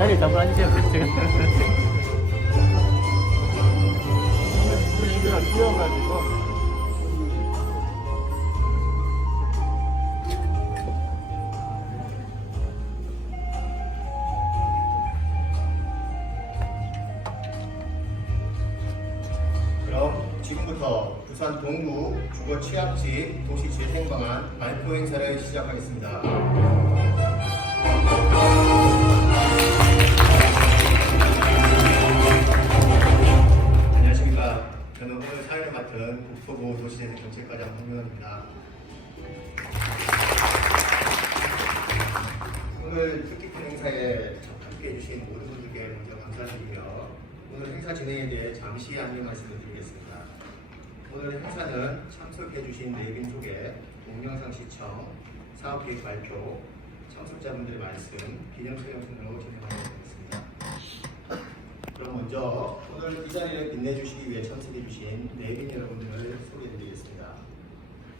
자리에 잠깐 앉으세요. 제가. 분위기가 뛰어가지고. 그럼 지금부터 부산 동구 주거 취약지 도시 재생 방안 발표 행사를 시작하겠습니다. 안녕하십니까. 저는 오늘 사회를 맡은 국토부 도시재생정책과장 황명원입니다. 오늘 뜻깊은 행사에 함께해 주신 모든 분들께 먼저 감사드리며 오늘 행사 진행에 대해 잠시 안내 말씀을 드리겠습니다. 오늘 행사는 참석해 주신 내빈 쪽에 동영상 시청, 사업계획 발표, 참석자분들의 말씀, 기념촬영 등으로 진행하도록 하겠습니다. 그럼 먼저 오늘 이 자리를 빛내주시기 위해 참석해 주신 내빈 여러분들을 소개해 드리겠습니다.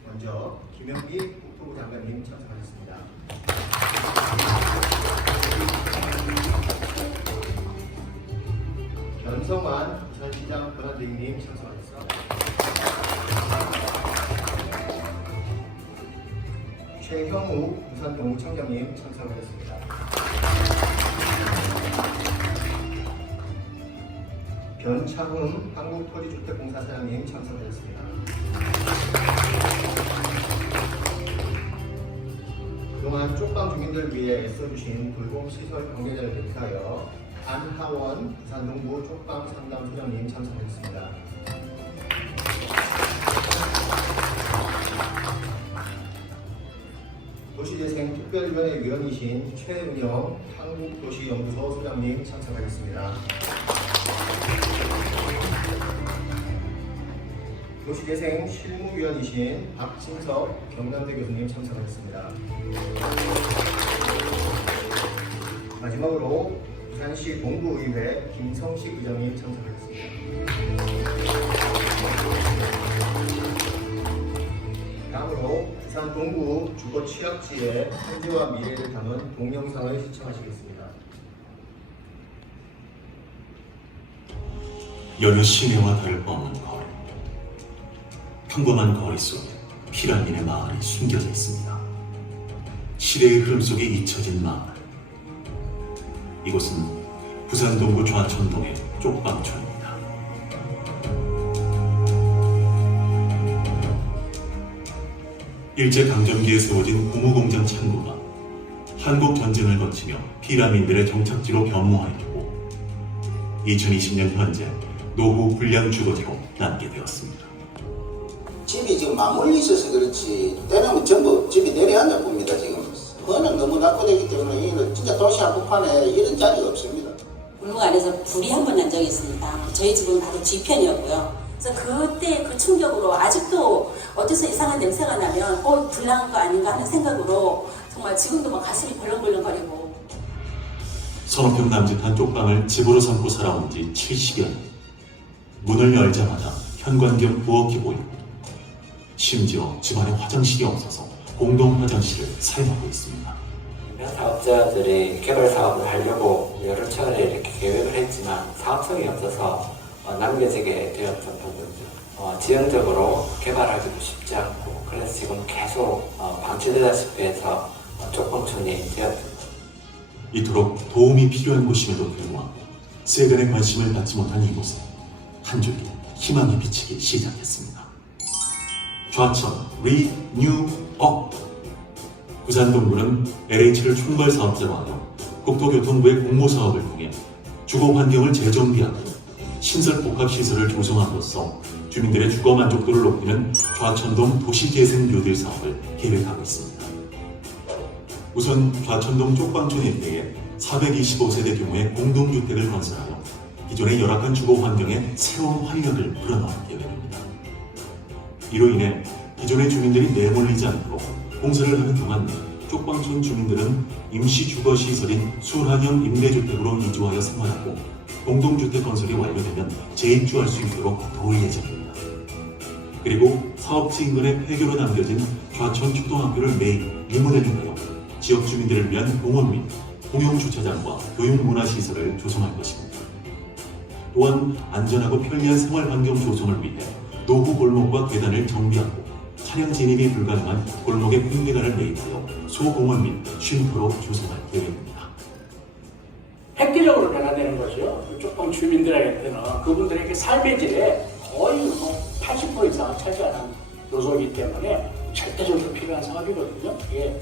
먼저 김영기 국토부 장관님 참석하셨습니다. 변성환 부산시장 권한대행님 참석하셨습니다. 최형우 부산동구청장님 참석하셨습니다. 변창흠 한국토지주택공사 사장님 참석하셨습니다. 그동안 쪽방 주민들을 위해 애써주신 돌봄시설 관계자를 대표하여 안하원 부산동구 쪽방 상담소장님 참석하셨습니다. 도시재생특별위원회 위원이신 최은영 한국도시연구소 소장님 참석하셨습니다. 도시재생 실무위원이신 박진석 경남대 교수님 참석하셨습니다. 마지막으로 부산시 동구의회 김성식 의장님 참석하셨습니다. 다음으로 부산 동구 주거 취약지의 현재와 미래를 담은 동영상을 시청하시겠습니다. 여느 시내와 다를 바 없는 거리. 평범한 거리 속에 피라민의 마을이 숨겨져 있습니다. 시대의 흐름 속에 잊혀진 마을. 이곳은 부산 동구 좌천동의 쪽방촌입니다. 일제강점기에 세워진 고무공장 창고가 한국전쟁을 거치며 피라민들의 정착지로 변모하였고 2020년 현재 노후 불량 주거지로 남게 되었습니다. 집이 지금 맞물려 있어서 그렇지 때는 전부 집이 내려앉아 봅니다. 지금 허는 너무 낙후되기 때문에 이거 진짜 도시 한복판에 이런 자리가 없습니다. 울릉 안에서 불이 한 번 난 적이 있습니다. 저희 집은 바로 뒤편이었고요. 그래서 그때 그 충격으로 아직도 어디서 이상한 냄새가 나면 불난 거 아닌가 하는 생각으로 정말 지금도 막 가슴이 벌렁벌렁거리고. 서너 평 남짓한 쪽방을 집으로 삼고 살아온 지 70여 년. 문을 열자마자 현관겸 부엌이 보이고 심지어 집안에 화장실이 없어서 공동 화장실을 사용하고 있습니다. 사업자들이 개발 사업을 하려고 여러 차례 이렇게 계획을 했지만 사업성이 없어서 남겨지게 되었던 부분들, 지형적으로 개발하기도 쉽지 않고 그래서 지금 계속 방치되다시피 해서 쪽방촌이 되었습니다. 이토록 도움이 필요한 곳임에도 불구하고 세간의 관심을 받지 못한 이곳에 한 줄기 희망이 비치기 시작했습니다. 좌천 리뉴업. 부산 동구는 LH를 총괄 사업자로 하여 국토교통부의 공모사업을 통해 주거 환경을 재정비하고 신설 복합시설을 조성함으로써 주민들의 주거 만족도를 높이는 좌천동 도시재생 뉴딜 사업을 계획하고 있습니다. 우선 좌천동 쪽방촌 일대에 425세대 규모의 공동주택을 건설하여 기존의 열악한 주거 환경에 새로운 활력을 불어넣을 계획입니다. 이로 인해 기존의 주민들이 내몰리지 않도록 공사를 하는 동안 쪽방촌 주민들은 임시 주거시설인 술한형 임대주택으로 이주하여 생활하고 공동주택 건설이 완료되면 재입주할 수 있도록 도울 예정입니다. 그리고 사업지 인근의 폐교로 남겨진 좌천 초등학교를 매입, 리모델링하여 지역 주민들을 위한 공원 및 공용 주차장과 교육 문화시설을 조성할 것입니다. 또한 안전하고 편리한 생활 환경 조성을 위해 노후 골목과 계단을 정비하고 차량 진입이 불가능한 골목에 횡계단을 매입하여 소공원 및 쉼터로 조성할 계획입니다. 획기적으로 변화되는 거죠. 조금 주민들에게는 그분들에게 삶의 질에 거의 80% 이상을 차지하는 요소이기 때문에 절대적으로 필요한 사업이거든요. 이게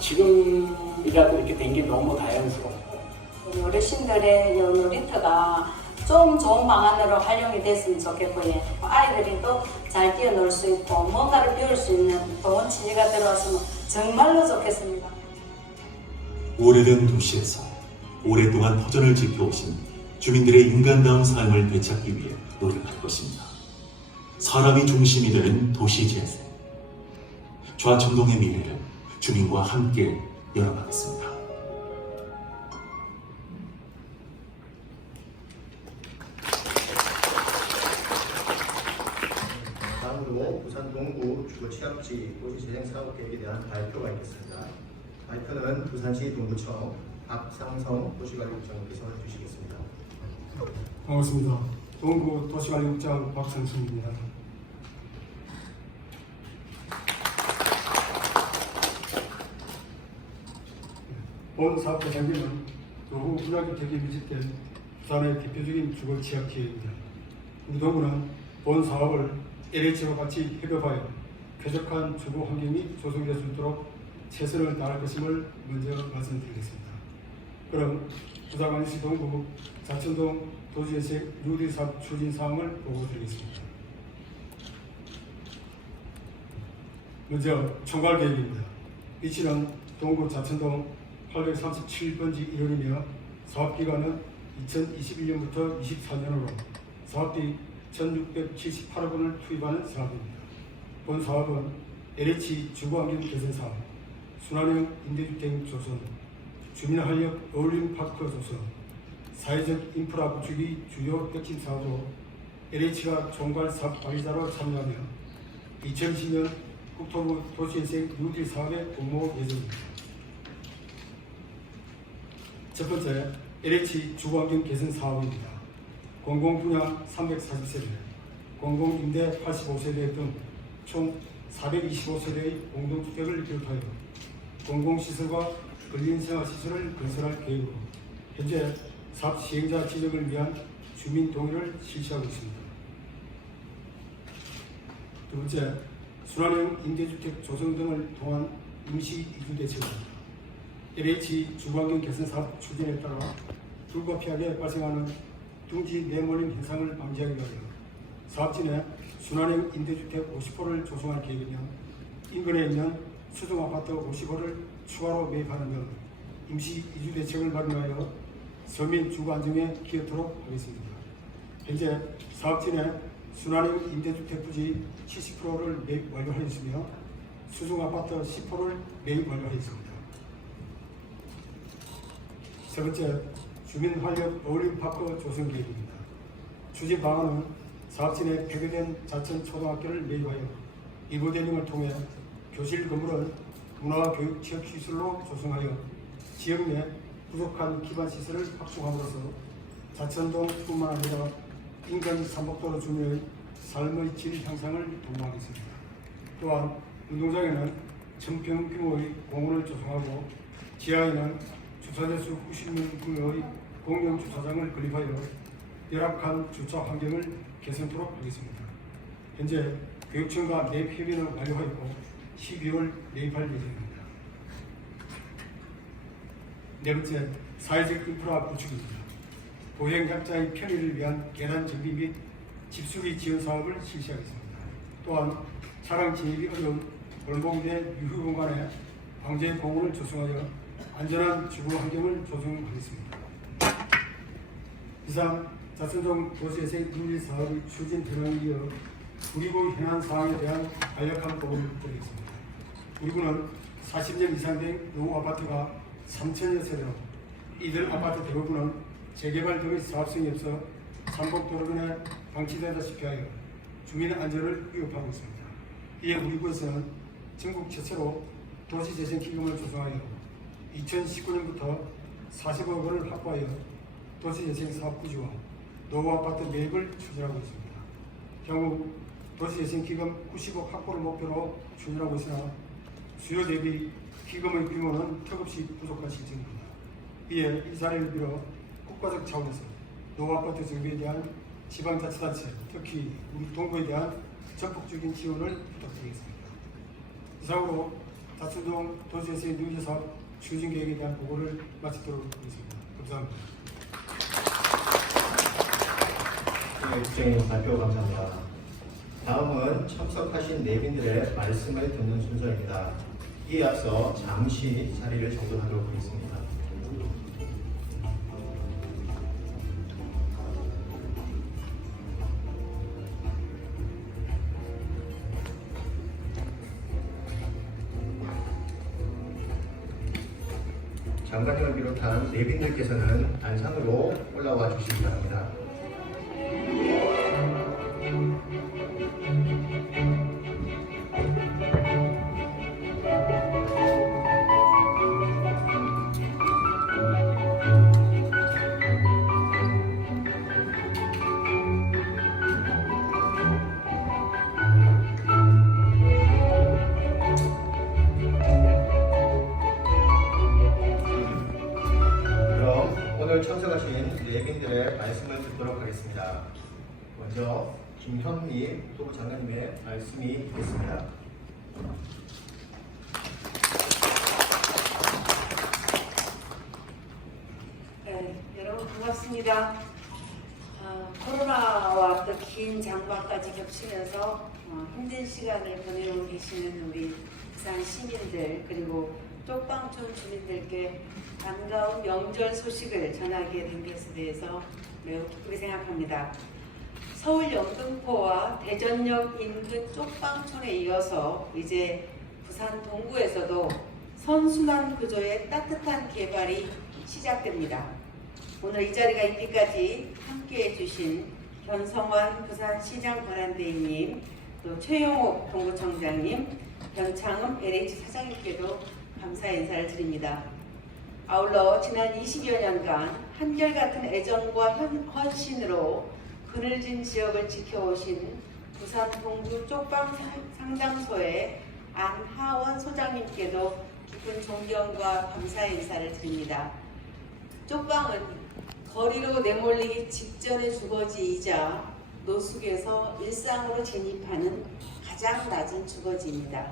지금이라도 이렇게 된 게 너무 다행스럽고 어르신들의 놀이터가 좀 좋은 방안으로 활용이 됐으면 좋겠고요. 아이들이 또 잘 뛰어놀 수 있고 뭔가를 배울 수 있는 좋은 취지가 들어왔으면 정말로 좋겠습니다. 오래된 도시에서 오랫동안 터전을 지켜오신 주민들의 인간다운 삶을 되찾기 위해 노력할 것입니다. 사람이 중심이 되는 도시재생. 좌천동의 미래를 주민과 함께 열어가겠습니다. 다음으로 부산 동구 주거 취약지 도시재생 사업 계획에 대한 발표가 있겠습니다. 발표는 부산시 동구청 박상성 도시관리국장님께서 해주시겠습니다. 반갑습니다. 동구 도시관리국장 박상승입니다. 본 사업 대상지는 노후 분양주택이 밀집된 부산의 대표적인 주거 취약지입니다. 우리 동구는 본 사업을 LH와 같이 협업하여 쾌적한 주거 환경이 조성될 수 있도록 최선을 다할 것임을 먼저 말씀드리겠습니다. 그럼 부산광역시 동구 자천동 도시재생 뉴딜 사업 추진 사항을 보고드리겠습니다. 먼저 총괄 계획입니다. 위치는 동구 자천동 837번지 1호이며 사업기간은 2021년부터 24년으로 사업비 1,678억 원을 투입하는 사업입니다. 본 사업은 LH 주거환경 개선 사업, 순환형 임대주택 조성, 주민활력 어울림파크 조성, 사회적 인프라 구축이 주요 핵심 사업으로 LH가 총괄 사업 관리자로 참여하며 2020년 국토부 도시재생 뉴딜 사업에 공모 예정입니다. 첫 번째, LH 주거환경 개선 사업입니다. 공공분양 340세대, 공공임대 85세대 등 총 425세대의 공동주택을 비롯하여 공공시설과 근린생활시설을 건설할 계획으로 현재 사업 시행자 지정을 위한 주민 동의를 실시하고 있습니다. 두 번째, 순환형 임대주택 조성 등을 통한 임시 이주 대책입니다. LH 주거환경 개선 사업 추진에 따라 불가피하게 발생하는 둥지 내몰림 현상을 방지하기 위하여 사업진에 순환형 임대주택 50호를 조성할 계획이며 인근에 있는 수중아파트 50호를 추가로 매입하는 등 임시 이주 대책을 마련하여 서민 주거 안정에 기여토록 하겠습니다. 현재 사업진에 순환형 임대주택 부지 70%를 매입 완료하였으며 수중아파트 10호를 매입 완료하였습니다. 세 번째, 주민활력 어울림파크 조성 계획입니다. 추진 방안은 사업진에 폐교된 자천 초등학교를 매입하여 리모델링을 통해 교실 건물을 문화교육 취업시설로 조성하여 지역 내 부족한 기반시설을 확충함으로써 자천동뿐만 아니라 인근 삼복도로 주민의 삶의 질 향상을 도모하겠습니다. 또한 운동장에는 1000평 규모의 공원을 조성하고 지하에는 주차대수 90명 규모의 공용 주차장을 건립하여 열악한 주차 환경을 개선토록 하겠습니다. 현재 교육청과 매입 협의는 완료하였고 12월 매입할 예정입니다. 네 번째, 사회적 인프라 구축입니다. 보행약자의 편의를 위한 계단 정비 및 집수리 지원 사업을 실시하겠습니다. 또한 차량 진입이 어려운 골목 내 유휴 공간에 방제 공원을 조성하여 안전한 주거 환경을 조성하겠습니다. 이상 자천동 도시재생 뉴딜 사업의 추진 현황에 이어 우리구 현안 사항에 대한 간략한 보고를 드리겠습니다. 우리구는 40년 이상 된 노후 아파트가 3,000여 세대로 이들 아파트 대부분은 재개발 등의 사업성이 없어 삼복도로변에 방치되다시피 하여 주민 안전을 위협하고 있습니다. 이에 우리구에서는 전국 최초로 도시재생기금을 조성하여 2019년부터 40억 원을 확보하여 도시재생 사업 구조와 노후 아파트 매입을 추진하고 있습니다. 향후 도시재생기금 90억 확보를 목표로 추진하고 있으나 수요 대비 기금의 규모는 턱없이 부족한 실정입니다. 이에 이 자리를 빌어 국가적 차원에서 노후 아파트 정비에 대한 지방자치단체, 특히 우리 동구에 대한 적극적인 지원을 부탁드리겠습니다. 이상으로 다촌동 도시재생 누리사업 추진 계획에 대한 보고를 마치도록 하겠습니다. 감사합니다. 네, 국장님 발표 감사합니다. 다음은 참석하신 내빈들의 말씀을 듣는 순서입니다. 이에 앞서 잠시 자리를 정돈하도록 하겠습니다. 장관님을 비롯한 내빈들께서는 안상으로 올라와 주시기 바랍니다. 오늘 참석하신 내빈들의 말씀을 듣도록 하겠습니다. 먼저 김현미 후보부 장관님의 말씀이 있겠습니다. 네, 여러분 반갑습니다. 코로나와 또 긴 장마까지 겹치면서 힘든 시간을 보내고 계시는 우리 부산 시민들 그리고 쪽방촌 주민들께 반가운 명절 소식을 전하게 된 것에 대해서 매우 기쁘게 생각합니다. 서울 영등포와 대전역 인근 쪽방촌에 이어서 이제 부산 동구에서도 선순환 구조의 따뜻한 개발이 시작됩니다. 오늘 이 자리가 있기까지 함께해 주신 변성환 부산시장 권한대행님, 또 최용옥 동구청장님, 변창흠 LH 사장님께도 감사 인사를 드립니다. 아울러 지난 20여 년간 한결같은 애정과 헌신으로 그늘진 지역을 지켜오신 부산 동구 쪽방 상담소의 안하원 소장님께도 깊은 존경과 감사 인사를 드립니다. 쪽방은 거리로 내몰리기 직전의 주거지이자 노숙에서 일상으로 진입하는 가장 낮은 주거지입니다.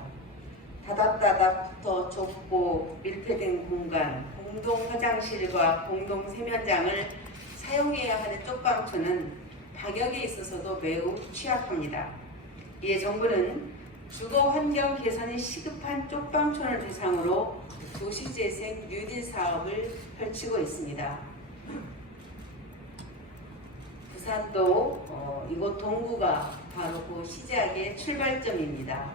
다닥다닥 좁고 밀폐된 공간, 공동 화장실과 공동 세면장을 사용해야 하는 쪽방촌은 방역에 있어서도 매우 취약합니다. 이에 정부는 주거 환경 개선이 시급한 쪽방촌을 대상으로 도시재생 뉴딜 사업을 펼치고 있습니다. 부산도 이곳 동구가 바로 그 시작의 출발점입니다.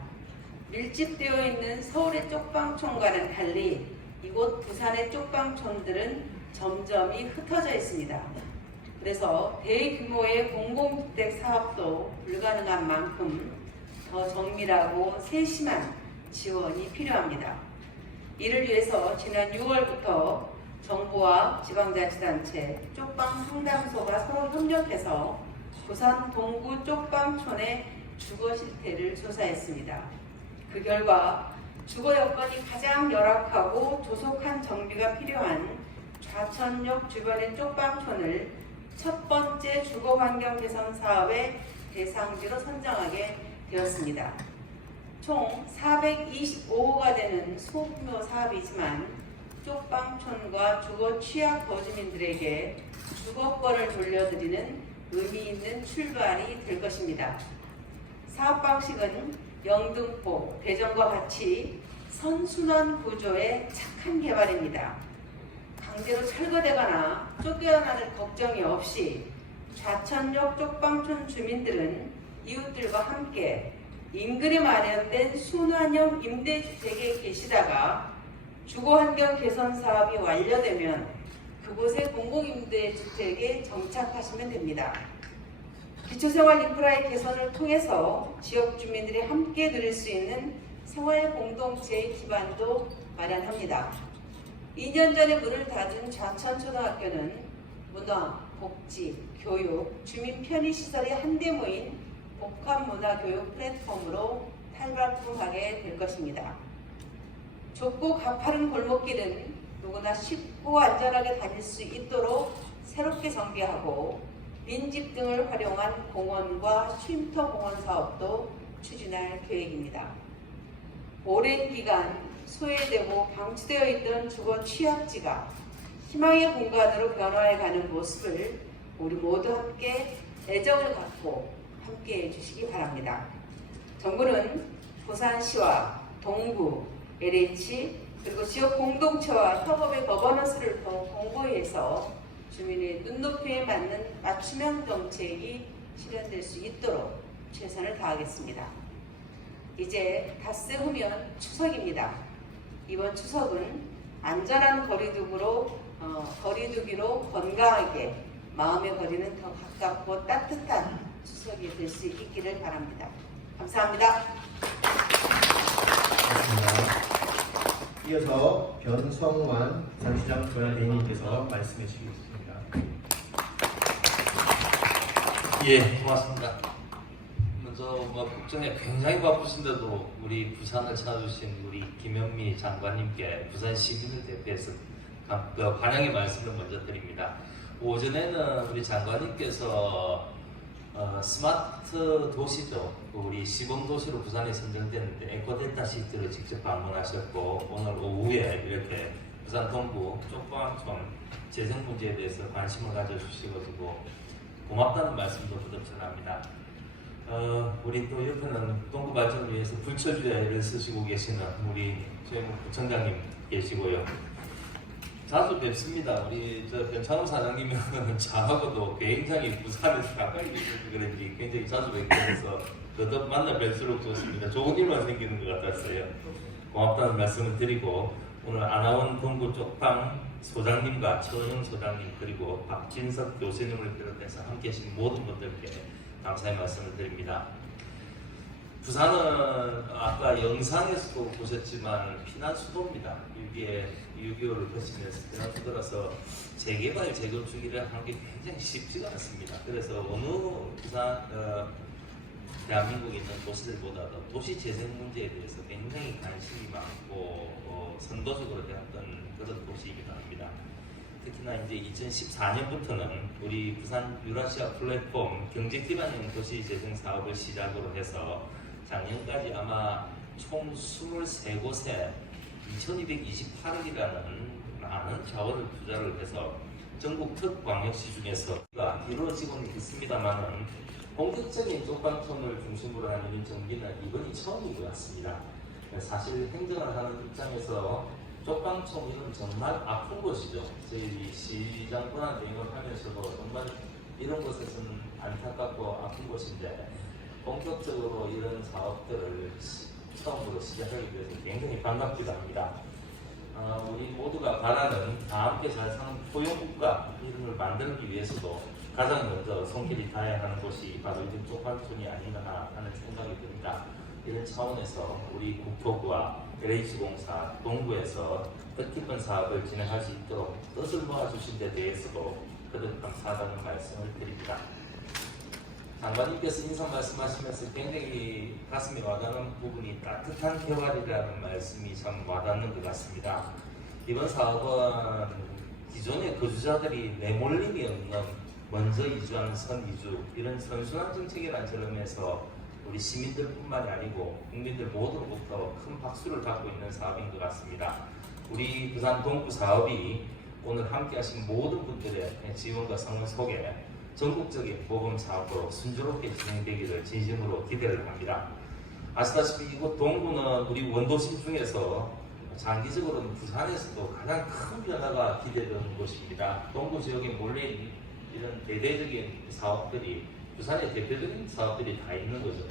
밀집되어 있는 서울의 쪽방촌과는 달리 이곳 부산의 쪽방촌들은 점점이 흩어져 있습니다. 그래서 대규모의 공공주택 사업도 불가능한 만큼 더 정밀하고 세심한 지원이 필요합니다. 이를 위해서 지난 6월부터 정부와 지방자치단체, 쪽방 상담소가 서로 협력해서 부산 동구 쪽방촌의 주거 실태를 조사했습니다. 그 결과 주거 여건이 가장 열악하고 조속한 정비가 필요한 좌천역 주변의 쪽방촌을 첫 번째 주거 환경 개선 사업의 대상지로 선정하게 되었습니다. 총 425호가 되는 소규모 사업이지만 쪽방촌과 주거 취약 거주민들에게 주거권을 돌려드리는 의미 있는 출발이 될 것입니다. 사업 방식은 영등포, 대전과 같이 선순환 구조의 착한 개발입니다. 강제로 철거되거나 쫓겨나는 걱정이 없이 좌천역 쪽방촌 주민들은 이웃들과 함께 인근에 마련된 순환형 임대주택에 계시다가 주거환경 개선 사업이 완료되면 그곳의 공공임대주택에 정착하시면 됩니다. 기초생활 인프라의 개선을 통해서 지역 주민들이 함께 누릴 수 있는 생활 공동체의 기반도 마련합니다. 2년 전에 문을 닫은 좌천초등학교는 문화, 복지, 교육, 주민 편의시설이 한데 모인 복합문화교육 플랫폼으로 탈바꿈하게 될 것입니다. 좁고 가파른 골목길은 누구나 쉽고 안전하게 다닐 수 있도록 새롭게 전개하고 빈집 등을 활용한 공원과 쉼터 공원 사업도 추진할 계획입니다. 오랜 기간 소외되고 방치되어 있던 주거 취약지가 희망의 공간으로 변화해가는 모습을 우리 모두 함께 애정을 갖고 함께해 주시기 바랍니다. 정부는 부산시와 동구, LH 그리고 지역 공동체와 협업의 거버넌스를 더 공고히 해서 주민의 눈높이에 맞는 맞춤형 정책이 실현될 수 있도록 최선을 다하겠습니다. 이제 닷새 후면 추석입니다. 이번 추석은 안전한 거리두기로 건강하게 마음의 거리는 더 가깝고 따뜻한 추석이 될 수 있기를 바랍니다. 감사합니다. 이어서 변성환 부산시장 권한대행님께서 말씀해 주시겠습니다. 예, 고맙습니다. 먼저 국정에 굉장히 바쁘신데도 우리 부산을 찾아주신 우리 김현미 장관님께 부산 시민을 대표해서 환영의 말씀을 먼저 드립니다. 오전에는 우리 장관님께서 스마트 도시죠. 우리 시범도시로 부산에 선정됐는데 에코델타 시티를 직접 방문하셨고 오늘 오후에 이렇게 부산 동구 쪽방촌 재생 문제에 대해서 관심을 가져주시고 고맙다는 말씀도 거듭 전합니다. 우리 또 옆에는 동구 발전을 위해서 불철주야를 쓰시고 계시는 우리 최영욱 부청장님 계시고요. 자주 뵙습니다. 우리 변창호 사장님은 저하고도 굉장히 부산에서 가까이 계셔서 그런지 굉장히 자주 뵙게 돼서 거듭 만나 뵐수록 좋습니다. 좋은 일만 생기는 것 같았어요. 고맙다는 말씀을 드리고 오늘 아나원 동구 쪽방 소장님과 천영 소장님 그리고 박진석 교수님을 비롯해서 함께 계신 모든 분들께 감사의 말씀을 드립니다. 부산은 아까 영상에서도 보셨지만 피난 수도입니다. 6.25를 거치면서 피난 수도라서 재개발 재건축이를 하는 게 굉장히 쉽지가 않습니다. 그래서 어느 부산 대한민국에 있는 도시들보다도 도시 재생 문제에 대해서 굉장히 관심이 많고 선도적으로 대했던 그런 도시이기도 합니다. 특히나 이제 2014년부터는 우리 부산 유라시아 플랫폼 경제 기반형 도시 재생 사업을 시작으로 해서 작년까지 아마 총 23곳에 2228억이라는 많은 자원을 투자를 해서 전국 특광역시 중에서 이루어지고는 있습니다만은 본격적인 쪽방촌을 중심으로 하는 이런 정비는 이번이 처음인 것 같습니다. 사실 행정을 하는 입장에서 쪽방촌은 정말 아픈 곳이죠. 저희 시장 권한 대행을 하면서도 정말 이런 곳에서는 안타깝고 아픈 곳인데 본격적으로 이런 사업들을 처음으로 시작하게 돼서 굉장히 반갑기도 합니다. 우리 모두가 바라는 다 함께 잘 사는 포용국가 이름을 만들기 위해서도 가장 먼저 손길이 닿아야 하는 곳이 바로 이런 쪽방촌이 아닌가 하는 생각이 듭니다. 이런 차원에서 우리 국토부와 LH공사, 동구에서 뜻깊은 사업을 진행할 수 있도록 뜻을 모아주신 데 대해서도 거듭 감사하다는 말씀을 드립니다. 장관님께서 인사 말씀하시면서 굉장히 가슴에 와닿는 부분이 따뜻한 개발이라는 말씀이 참 와닿는 것 같습니다. 이번 사업은 기존의 거주자들이 내몰림이 없는 먼저 이주하는 선이주 이런 선순환 정책이라는 점에서 우리 시민들뿐만이 아니고 국민들 모두로부터 큰 박수를 받고 있는 사업인 것 같습니다. 우리 부산 동구 사업이 오늘 함께하신 모든 분들의 지원과 성원 속에 전국적인 모범 사업으로 순조롭게 진행되기를 진심으로 기대를 합니다. 아시다시피 이곳 동구는 우리 원도심 중에서 장기적으로는 부산에서도 가장 큰 변화가 기대되는 곳입니다. 동구 지역에 몰려있는 이런 대대적인 사업들이 부산의 대표적인 사업들이 다 있는 거죠.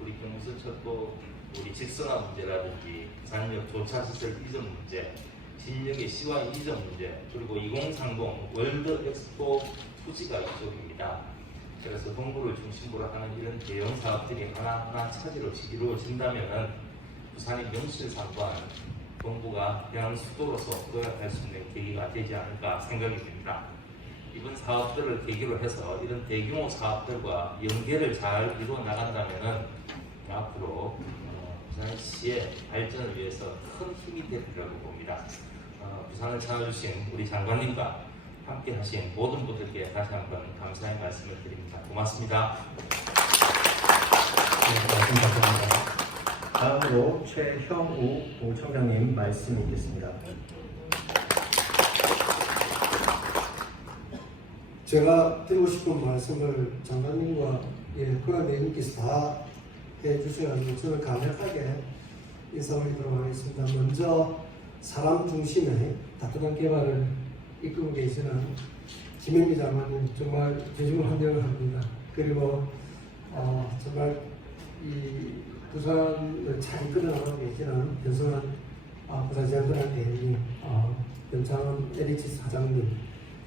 우리 경부선철도, 우리 직선화 문제라든지 부산역 조차시설 이전 문제, 신역의 시와 이전 문제, 그리고 2030 월드 엑스포 후지가 이쪽입니다. 그래서 동구를 중심으로 하는 이런 대형 사업들이 하나하나 차질없이 이루어진다면 부산의 명실상부한 동부가 대한 수도로서 도약할 수 있는 계기가 되지 않을까 생각이 듭니다. 이번 사업들을 계기로 해서 이런 대규모 사업들과 연계를 잘 이루어 나간다면 앞으로 부산시의 발전을 위해서 큰 힘이 되리라고 봅니다. 부산을 찾아주신 우리 장관님과 함께 하신 모든 분들께 다시 한번 감사의 말씀을 드립니다. 고맙습니다. 네, 말씀 감사합니다. 다음으로 최형우 공청장님 말씀 있겠습니다. 제가 드리고 싶은 말씀을 장관님과 권한대행님께서 다 해주셔가지고 저는 간략하게 인사드리도록 하겠습니다. 먼저 사람 중심의 따뜻한 개발을 이끌고 계시는 김현미 장관님 정말 진심으로 환영을 합니다. 그리고 정말 이 부산을 잘 이끌어나가고 계시는 변성환 부산시장권한대행님, 변창원 LH 사장님,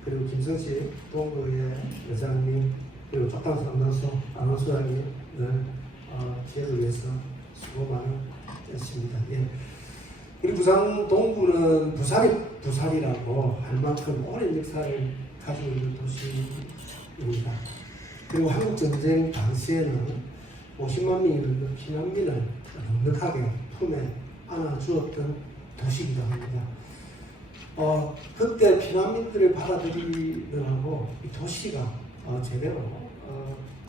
그리고 김성식 동구의 여장님, 그리고 쪽당 상당소 아나운서장님 늘 지혜를 위해서 수고 많으셨습니다. 예. 우리 부산 동구는 부산이라고 할 만큼 오랜 역사를 가지고 있는 도시입니다. 그리고 한국전쟁 당시에는 50만 명이 넘는 피난민을 넉넉하게 품에 안아주었던 도시이기도 합니다. 그때 피난민들을 받아들이느라고 이 도시가 제대로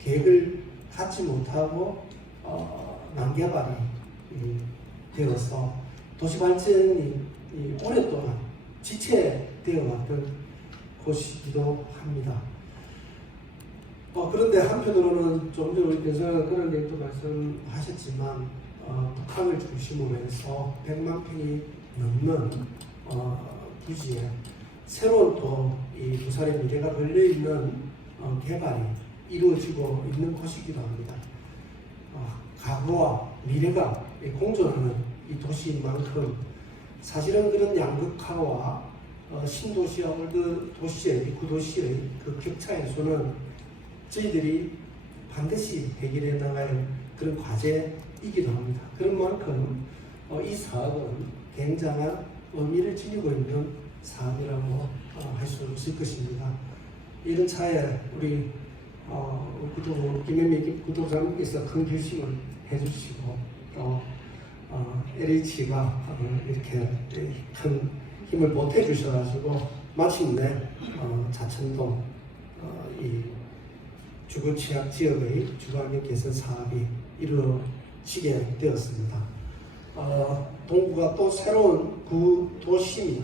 계획을 갖지 못하고 난개발이 되어서 도시 발전이 오랫동안 지체되어 왔던 곳이기도 합니다. 그런데 한편으로는 좀 전에 우리 변성환 그런 얘기도 말씀하셨지만 북한을 중심으로 해서 100만 평이 넘는 부지에 새로운 또 이 부산의 미래가 걸려있는 개발이 이루어지고 있는 곳이기도 합니다. 과거와 미래가 공존하는 이 도시인 만큼 사실은 그런 양극화와 신도시와 올드 도시의 구도시의 그 격차에서는 저희들이 반드시 해결해 나갈 그런 과제이기도 합니다. 그런 만큼 이 사업은 굉장한 의미를 지니고 있는 사업이라고 할 수 있을 것입니다. 이런 차에 우리 김현미 구도장님께서 큰 결심을 해주시고 또 LH가 이렇게 큰 힘을 보태 주셔가지고 마침내 자천동 이 주거 취약 지역의 주거환경 개선 사업이 이루어지게 되었습니다. 동구가 또 새로운 구도심이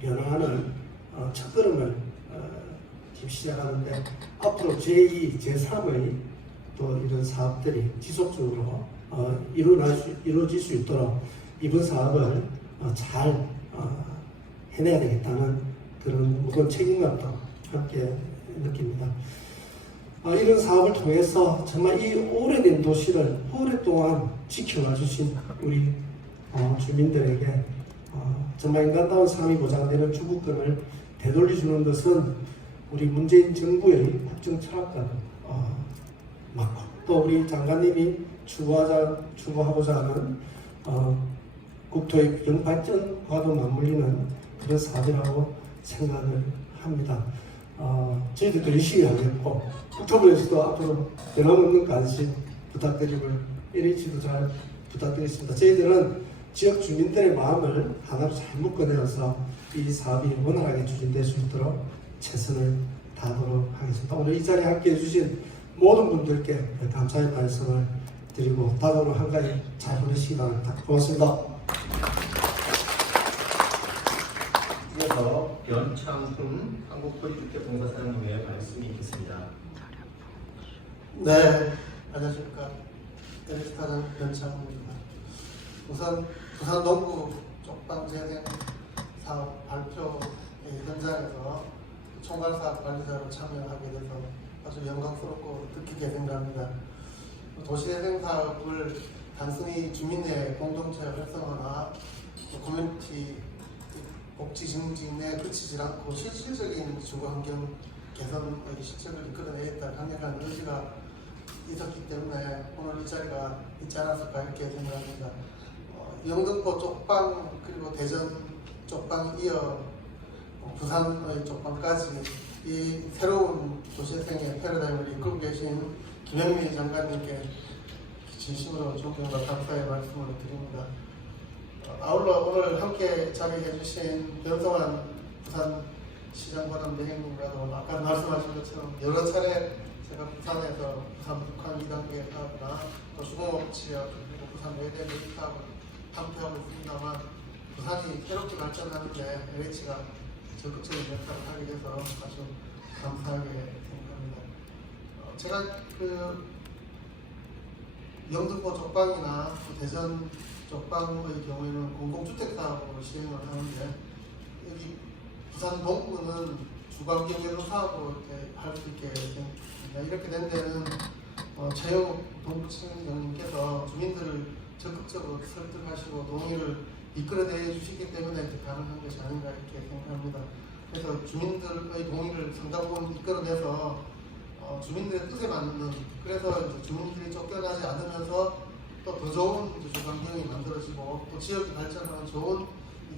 변화하는 첫걸음을 지금 시작하는데 앞으로 제2, 제3의 또 이런 사업들이 지속적으로 이루어질 수 있도록 이번 사업을 잘 해내야 되겠다는 그런 무거운 책임감도 함께 느낍니다. 이런 사업을 통해서 정말 이 오래된 도시를 오랫동안 지켜와 주신 우리 주민들에게 정말 인간다운 삶이 보장되는 주거권을 되돌려주는 것은 우리 문재인 정부의 국정 철학과도 맞고 또 우리 장관님이 추구하고자 하는 국토의 균형 발전과도 맞물리는 그런 사업이라고 생각을 합니다. 저희들도 열심히 하겠고 국토부에서도 앞으로 변함없는 관심 부탁드리고 LH도 잘 부탁드리겠습니다. 저희들은 지역 주민들의 마음을 하나로 잘 묶어내어서 이 사업이 원활하게 추진될 수 있도록 최선을 다하도록 하겠습니다. 오늘 이 자리에 함께 해주신 모든 분들께 감사의 말씀을 드리고 다음으로 한가위 잘 보내시기 바랍니다. 고맙습니다. 이어서 변창훈 한국토지주택공사사장님의 말씀이 있겠습니다. 네, 안녕하십니까. LH사장 변창훈입니다. 우선 부산 동구 쪽방재생 사업 발표 현장에서 총괄사업 관리자로 참여하게 돼서 아주 영광스럽고 뜻깊게 생각합니다. 도시재생 사업을 단순히 주민의 공동체 활성화나 커뮤니티 복지 증진에 그치지 않고 실질적인 주거환경 개선의 실책을 이끌어내겠다는 강력한 의지가 있었기 때문에 오늘 이 자리가 있지 않았을까 이렇게 생각합니다. 영등포 쪽방 그리고 대전 쪽방 이어 부산의 쪽방까지 이 새로운 도시재생의 패러다임을 이끌고 계신 김영미 장관님께 진심으로 존경과 감사의 말씀을 드립니다. 아울러 오늘 함께 자리해 주신 변성환 부산시장관함 대행님과도 아까 말씀하신 것처럼 여러 차례 제가 부산에서 부산 북한 2단계 사업이나 또 중공업 지역 그리고 부산 외대 메이 사업을 함께하고 있습니다만 부산이 새롭게 발전하는데 LH가 적극적인 역할을 하게 돼서 아주 감사하게 생각합니다. 제가 그 영등포 쪽방이나 대전 쪽방의 경우에는 공공주택 사업으로 시행을 하는데 여기 부산 동구는 주거환경개선 사업으로 할 수 있게 됩니다. 이렇게 된 데는 최영 동구청장님께서 주민들을 적극적으로 설득하시고 동의를 이끌어내 주시기 때문에 이렇게 가능한 것이 아닌가 이렇게 생각합니다. 그래서 주민들의 동의를 상당 부분 이끌어내서 주민들의 뜻에 맞는 그래서 이제 주민들이 쫓겨나지 않으면서 또 더 좋은 주거 환경이 만들어지고 또 지역이 발전하는 좋은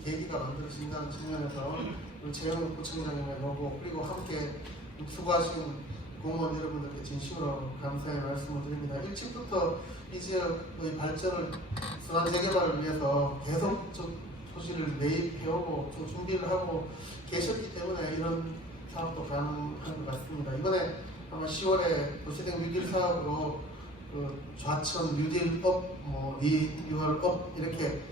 계기가 만들어진다는 측면에서 우리 최영 구청장님의 노고 그리고 함께 수고하신 공무원 여러분들께 진심으로 감사의 말씀을 드립니다. 일찍부터 이 지역의 발전을 순환 재개발을 위해서 계속 토지를 매입해오고 좀 준비를 하고 계셨기 때문에 이런 사업도 가능한 것 같습니다. 이번에 아마 10월에 도시재생 뉴딜 사업으로 그 좌천 뉴딜업, 리뉴얼업 이렇게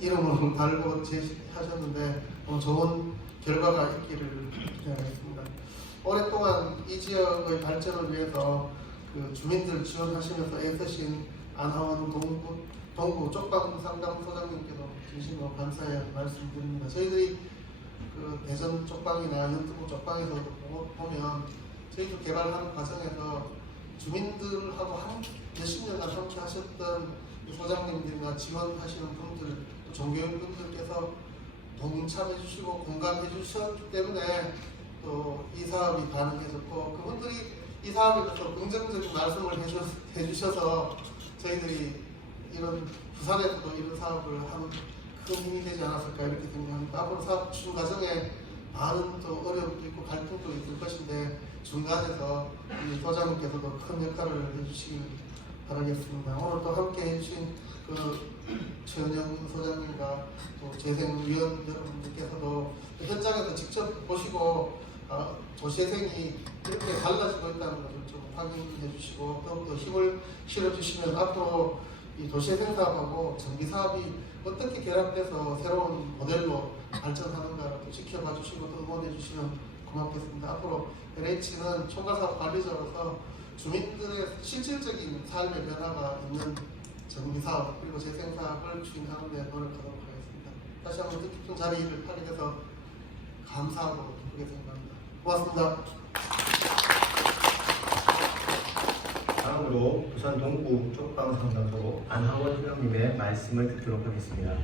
이름을 달고 제시하셨는데 좋은 결과가 있기를 기대하겠습니다. 오랫동안 이 지역의 발전을 위해서 그 주민들 지원하시면서 애쓰신 안하원 동구 쪽방 상담소장님께도 진심으로 감사의 말씀드립니다. 저희들이 그 대전 쪽방이나 영등포 쪽방에서 보면 저희도 개발하는 과정에서 주민들하고 몇십 년간 함께 하셨던 소장님들이나 지원하시는 분들, 또 종교인분들께서 동참해 주시고 공감해 주셨기 때문에 또 이 사업이 가능해졌고 그분들이 이 사업에 대해서 긍정적인 말씀을 해주셔서 저희들이 이런 부산에서도 이런 사업을 하는 큰 힘이 되지 않았을까 이렇게 생각합니다. 앞으로 사업 추진 과정에 많은 또 어려움도 있고 갈등도 있을 것인데 중간에서 우리 소장님께서도 큰 역할을 해주시길 바라겠습니다. 오늘 또 함께 해주신 그 최은영 소장님과 또 재생위원 여러분들께서도 현장에서 직접 보시고 도시재생이 이렇게 달라지고 있다는 것을 좀 확인해 주시고 더욱더 힘을 실어주시면 앞으로 이 도시재생 사업하고 정비 사업이 어떻게 결합돼서 새로운 모델로 발전하는가를 또 지켜봐 주시고 또 응원해 주시면 고맙겠습니다. 앞으로 LH는 총괄사업 관리자로서 주민들의 실질적인 삶의 변화가 있는 정비 사업 그리고 재생 사업을 추진하는 데 노력하도록 하겠습니다. 다시 한번 뜻깊은 자리를 하게 돼서 감사하고 기쁘게 생각합니다. 고맙습니다. 다음으로 부산 동구 쪽방 상담소 안하원 회장님의 말씀을 듣도록 하겠습니다.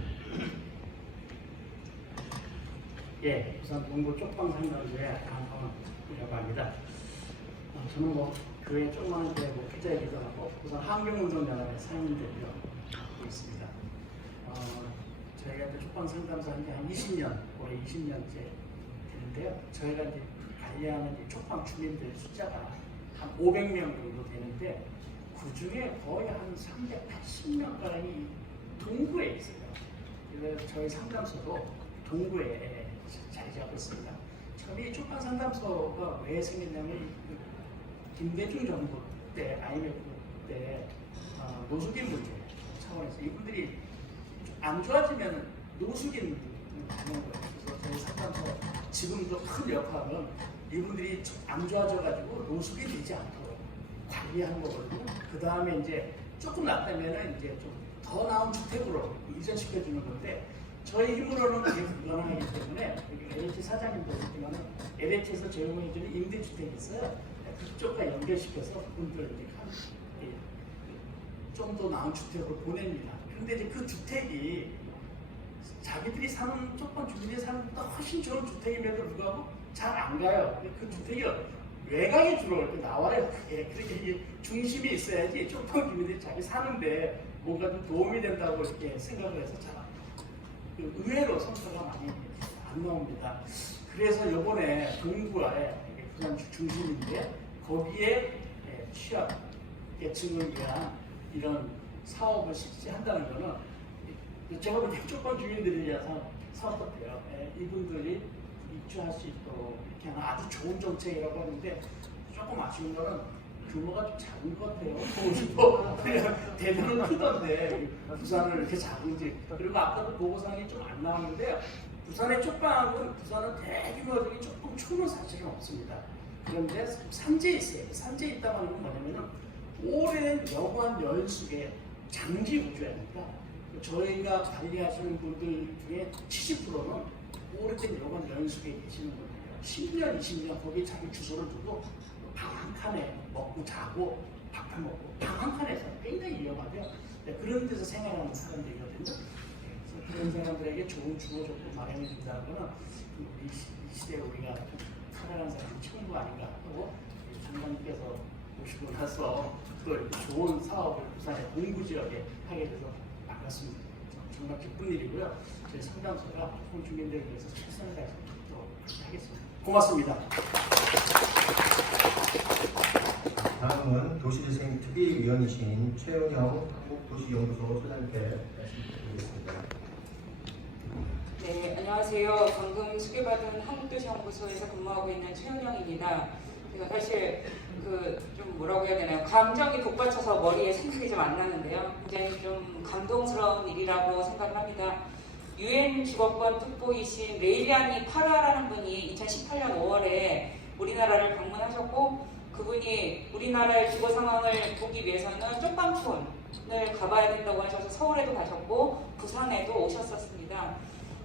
예, 부산 동구 쪽방 상담소의 안하원이라고 합니다. 저는 교회 조그마한 데 기자이기도 하고 부산 환경운동연합의 상임대표 하고 있습니다. 저희가 이제 쪽방 상담소 한 지 한 20년, 올해 20년째 되는데요. 저희가 이제 관리하는 쪽방 주민들 숫자가 한 500명 정도 되는데 그 중에 거의 한 380명가량이 동구에 있어요. 그래서 저희 상담소도 동구에 자리 잡고 있습니다. 처음에 쪽방 상담소가 왜 생겼냐면 김대중 정부 때 IMF 때 노숙인 문제 차원에서 이분들이 안 좋아지면 노숙인 가는 거예요. 그래서 저희 상담소 지금도 큰 역할은 이분들이 안 좋아져가지고 노숙이 되지 않도록 관리하는 거거든요. 그 다음에 이제 조금 낫다면은 이제 좀 더 나은 주택으로 이전시켜주는 건데 저희 힘으로는 그게 불가능하기 때문에 여기 LH 사장님도 보시지만은 LH에서 제공해주는 임대주택이 있어요. 그쪽과 연결시켜서 그분들 이제 좀 더 나은 주택으로 보냅니다. 근데 이제 그 주택이 자기들이 사는 쪽방 주민이 사는 것보다 훨씬 좋은 주택임에도 불구하고 잘 안 가요. 근데 그 주택이 외곽에 주로 이렇게 나와요. 그렇게 이게 중심이 있어야지 쪽방 주민들이 자기 사는데 뭔가 좀 도움이 된다고 이렇게 생각을 해서 잘 의외로 성과가 많이 안 나옵니다. 그래서 이번에 동구에 부산 중심인데 거기에 취약 계층을 위한 이런 사업을 실시한다는 것은 제가 볼 때 조건 주민들을 위한 사업 같아요. 이분들이 입주할 수 있도록 이렇게 하는 아주 좋은 정책이라고 하는데 조금 아쉬운 거는 규모가 좀 작은 것 같아요. 거기도 그냥 대전은 크던데 부산은 이렇게 작은지. 그리고 아까도 보고상이 좀 안 나왔는데요. 부산의 쪽방은 부산은 대규모적인 조금 촌은 사실은 없습니다. 그런데 산지에 있어요. 산지에 있다고 하는 건 뭐냐면은 오랜 여관 연숙의 장기 구조입니다. 저희가 관리하시는 분들 중에 70%는 오래된 여관 연숙에 계시는 분들이에요. 10년, 20년 거기 자기 주소를 두고 방 한 칸에 먹고 자고 밥을 먹고 방 한 칸에서 굉장히 위험하죠. 그런 데서 생활하는 사람들이거든요. 그래서 그런 사람들에게 좋은 주거 조건 마련해 준다는 거는 이 시대에 우리가 살아가는 사람이 최고 아닌가 하고 장관님께서 오시고 나서 또 이렇게 좋은 사업을 부산의 동구 지역에 하게 돼서 반갑습니다. 정말 기쁜 일이고요. 저희 상담소가 총 주민들을 위해서 최선을 다해서 하겠습니다. 고맙습니다. 다음은 도시재생 특위위원이신 최은영 한국도시연구소 소장님께 말씀드리겠습니다. 네, 안녕하세요. 방금 소개받은 한국도시연구소에서 근무하고 있는 최은영입니다. 제가 사실 좀 뭐라고 해야 되나요? 감정이 복받쳐서 머리에 생각이 좀 안 나는데요. 굉장히 좀 감동스러운 일이라고 생각을 합니다. UN 주거권 특보이신 레일리아니 파라라는 분이 2018년 5월에 우리나라를 방문하셨고 그분이 우리나라의 주거 상황을 보기 위해서는 쪽방촌을 가봐야 된다고 하셔서 서울에도 가셨고 부산에도 오셨었습니다.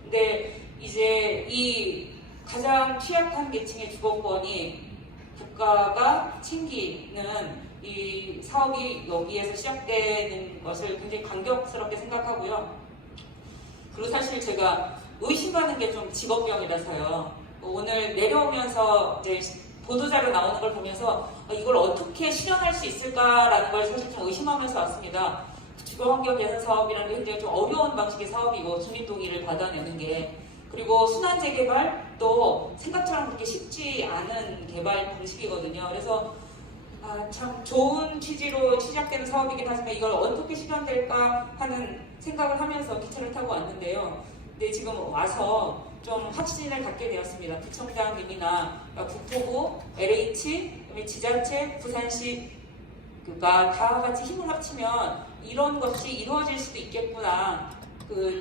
근데 이제 이 가장 취약한 계층의 주거권이 국가가 챙기는 이 사업이 여기에서 시작되는 것을 굉장히 감격스럽게 생각하고요. 그리고 사실 제가 의심하는 게 좀 직업병이라서요. 오늘 내려오면서 이제 보도자료 나오는 걸 보면서 이걸 어떻게 실현할 수 있을까라는 걸 사실 좀 의심하면서 왔습니다. 주거환경 개선 사업이라는 게 굉장히 좀 어려운 방식의 사업이고 주민 동의를 받아내는 게 그리고 순환 재개발도 생각처럼 그렇게 쉽지 않은 개발 방식이거든요. 그래서 참 좋은 취지로 시작되는 사업이긴 하지만 이걸 어떻게 실현될까 하는 생각을 하면서 기차를 타고 왔는데요. 근데 지금 와서 좀 확신을 갖게 되었습니다. 구청장님이나 국토부, LH, 지자체, 부산시가 다 같이 힘을 합치면 이런 것이 이루어질 수도 있겠구나.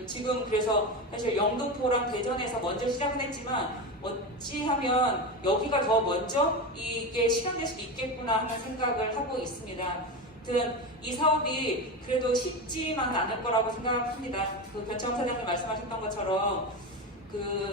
지금 그래서 사실 영등포랑 대전에서 먼저 시작은 했지만 어찌하면 여기가 더 먼저 이게 실현될 수도 있겠구나 하는 생각을 하고 있습니다. 아무튼 이 사업이 그래도 쉽지만 않을 거라고 생각합니다. 변창 사장님 말씀하셨던 것처럼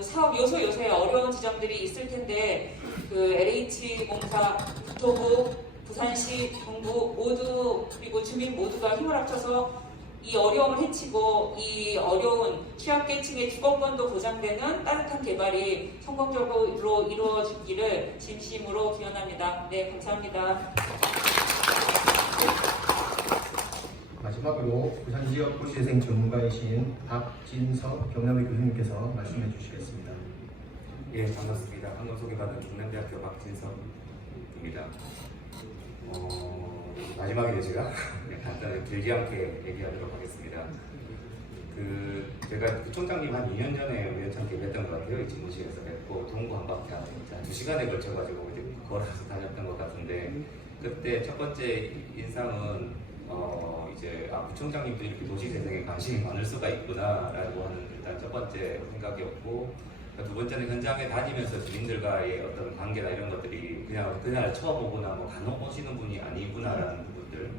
사업 요소에 어려운 지점들이 있을 텐데 LH공사, 국토부, 부산시, 정부 모두 그리고 주민 모두가 힘을 합쳐서 이 어려움을 헤치고 이 어려운 취약계층의 주거권도 보장되는 따뜻한 개발이 성공적으로 이루어지기를 진심으로 기원합니다. 네, 감사합니다. 마지막으로 부산지역 도시재생 전문가이신 박진석 경남대 교수님께서 말씀해 주시겠습니다. 예, 반갑습니다. 방금 소개받은 경남대학교 박진석입니다. 마지막에 제가 간단하게 길지 않게 얘기하도록 하겠습니다. 제가 구청장님 한 2년 전에 우연찮게 뵀던 것 같아요. 이 집무실에서 뵙고 동구 한 바퀴 한 2시간에 걸쳐가지고 이제 걸어서 다녔던 것 같은데 그때 첫 번째 인상은 이제 구청장님도 이렇게 도시재생에 관심이 많을 수가 있구나라고 하는 일단 첫 번째 생각이었고 두 번째는 현장에 다니면서 주민들과의 어떤 관계나 이런 것들이 그냥 그날 처음 오거나 간혹 오시는 분이 아니구나라는 부분들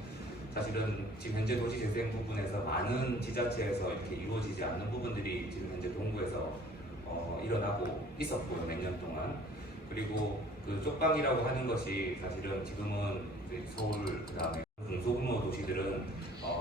사실은 지금 현재 도시재생 부분에서 많은 지자체에서 이렇게 이루어지지 않는 부분들이 지금 현재 동구에서 일어나고 있었고요. 몇 년 동안. 그리고 쪽방이라고 하는 것이 사실은 지금은 서울 그다음에 중소규모 도시들은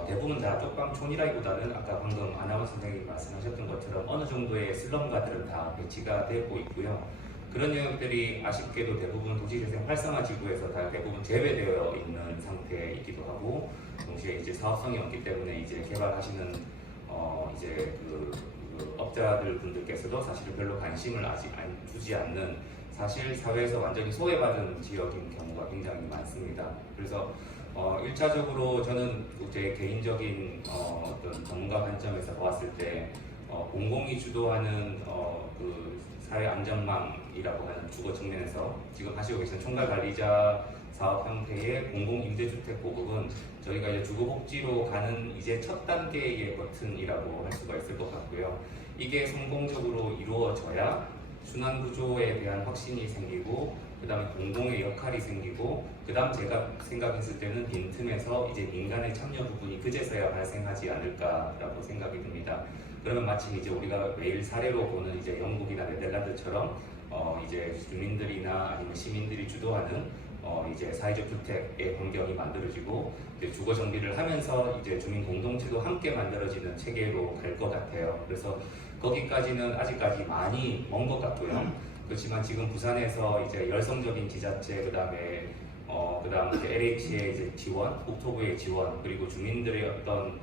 대부분 다 쪽방촌이라기보다는 아까 방금 아나운서 선생님이 말씀하셨던 것처럼 어느 정도의 슬럼가들은 다 배치가 되고 있고요. 그런 영역들이 아쉽게도 대부분 도시재생 활성화 지구에서 다 대부분 제외되어 있는 상태이기도 하고 동시에 이제 사업성이 없기 때문에 이제 개발하시는 이제 그 업자들 분들께서도 사실은 별로 관심을 아직 주지 않는, 사실 사회에서 완전히 소외받은 지역인 경우가 굉장히 많습니다. 그래서 1차적으로 저는 제 개인적인 어떤 전문가 관점에서 보았을 때 공공이 주도하는 그 사회 안전망이라고 하는 주거 측면에서 지금 하시고 계시는 총괄관리자 사업 형태의 공공임대주택 보급은 저희가 이제 주거복지로 가는 이제 첫 단계의 버튼이라고 할 수가 있을 것 같고요. 이게 성공적으로 이루어져야 순환구조에 대한 확신이 생기고, 그 다음에 공공의 역할이 생기고, 그 다음 제가 생각했을 때는 빈틈에서 이제 민간의 참여 부분이 그제서야 발생하지 않을까라고 생각이 듭니다. 그러면 마치 이제 우리가 매일 사례로 보는 이제 영국이나 네덜란드처럼 이제 주민들이나 아니면 시민들이 주도하는 이제 사회적 주택의 환경이 만들어지고, 이제 주거 정비를 하면서 이제 주민 공동체도 함께 만들어지는 체계로 갈 것 같아요. 그래서 거기까지는 아직까지 많이 먼 것 같고요. 그렇지만 지금 부산에서 이제 열성적인 지자체, 그다음에 이제 LH의 이제 지원, 국토부의 지원, 그리고 주민들의 어떤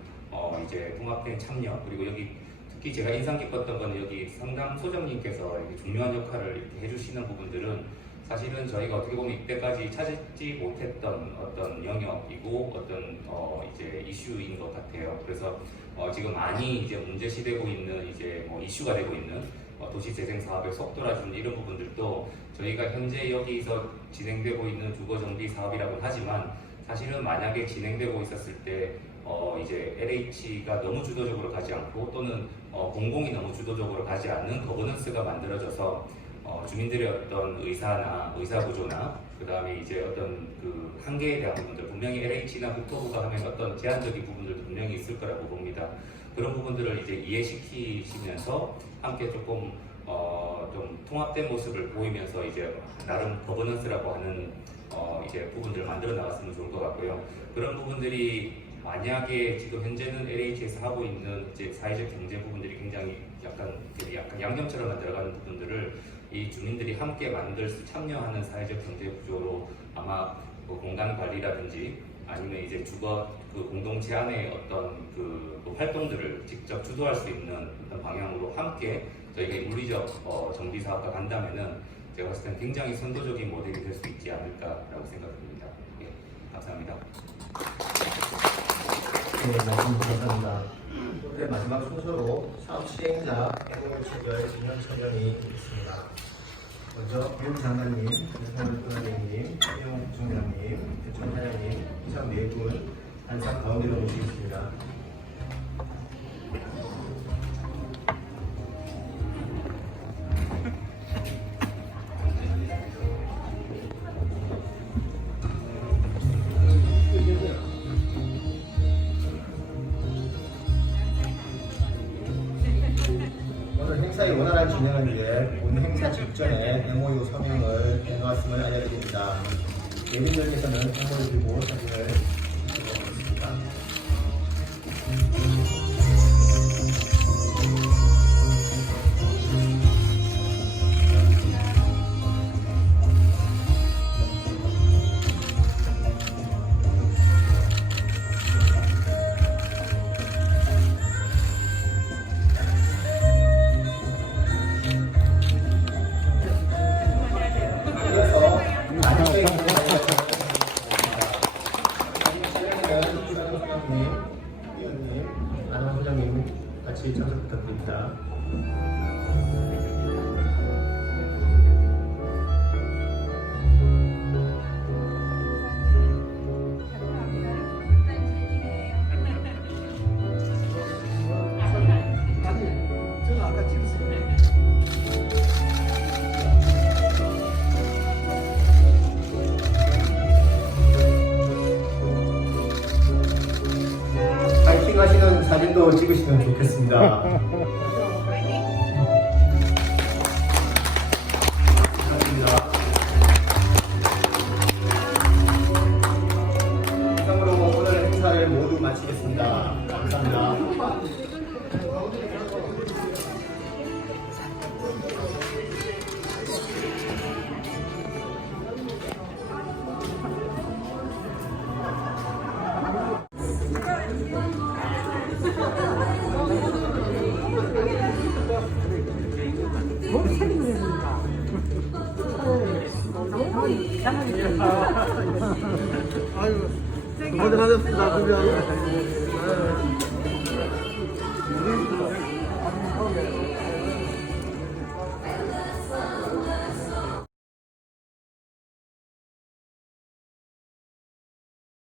이제 통합된 참여, 그리고 여기 특히 제가 인상 깊었던 건 여기 상담 소장님께서 이렇게 중요한 역할을 이렇게 해주시는 부분들은 사실은 저희가 어떻게 보면 이때까지 찾지 못했던 어떤 영역이고 어떤 이제 이슈인 것 같아요. 그래서 지금 많이 이제 문제시되고 있는 이제 이슈가 되고 있는 도시재생 사업의 속도라든지 이런 부분들도 저희가 현재 여기서 진행되고 있는 주거정비 사업이라고 하지만 사실은 만약에 진행되고 있었을 때 이제 LH가 너무 주도적으로 가지 않고 또는 공공이 너무 주도적으로 가지 않는 거버넌스가 만들어져서 주민들의 어떤 의사 구조나 그 다음에 이제 어떤 그 한계에 대한 부분들, 분명히 LH나 국토부가 하면 어떤 제한적인 부분들도 분명히 있을 거라고 봅니다. 그런 부분들을 이제 이해시키시면서 함께 조금 좀 통합된 모습을 보이면서 이제 나름 거버넌스라고 하는 이제 부분들을 만들어 나갔으면 좋을 것 같고요. 그런 부분들이 만약에 지금 현재는 LH에서 하고 있는 이제 사회적 경제 부분들이 굉장히 약간 양념처럼 만들어가는 부분들을 이 주민들이 함께 참여하는 사회적 경제 구조로 아마 그 공간 관리라든지 아니면 이제 주거 그 공동체 안의 어떤 그 활동들을 직접 주도할 수 있는 어떤 방향으로 함께 저희가 물리적 정비 사업과 간다면은 제가 봤을 땐 굉장히 선도적인 모델이 될 수 있지 않을까라고 생각합니다. 예, 감사합니다. 네, 말씀 감사합니다. 올해 마지막 순서로 사업 시행자 행동을 체결 진행 선정이 있습니다. 먼저 교육 장관님, 윤석열 부장님, 최용 부총장님, 대천 사장님, 이상 네 분 항상 가운데로 모시겠습니다. 오늘 행사의 원활한 진행을 위해 오늘 행사 직전에 MOU 서명을 해놓았음을 알려드립니다. 예비들께서는 MOU 들고 사진을 찍어보겠습니다. 같이 참석 부탁드립니다. 저는 아까 찍었어요. 파이팅 하시는 사진도 찍으시면 좋겠습니다. 감사합니다. 이상으로 오늘 행사를 모두 마치겠습니다. 감사합니다. 아이고 고생하셨습니다.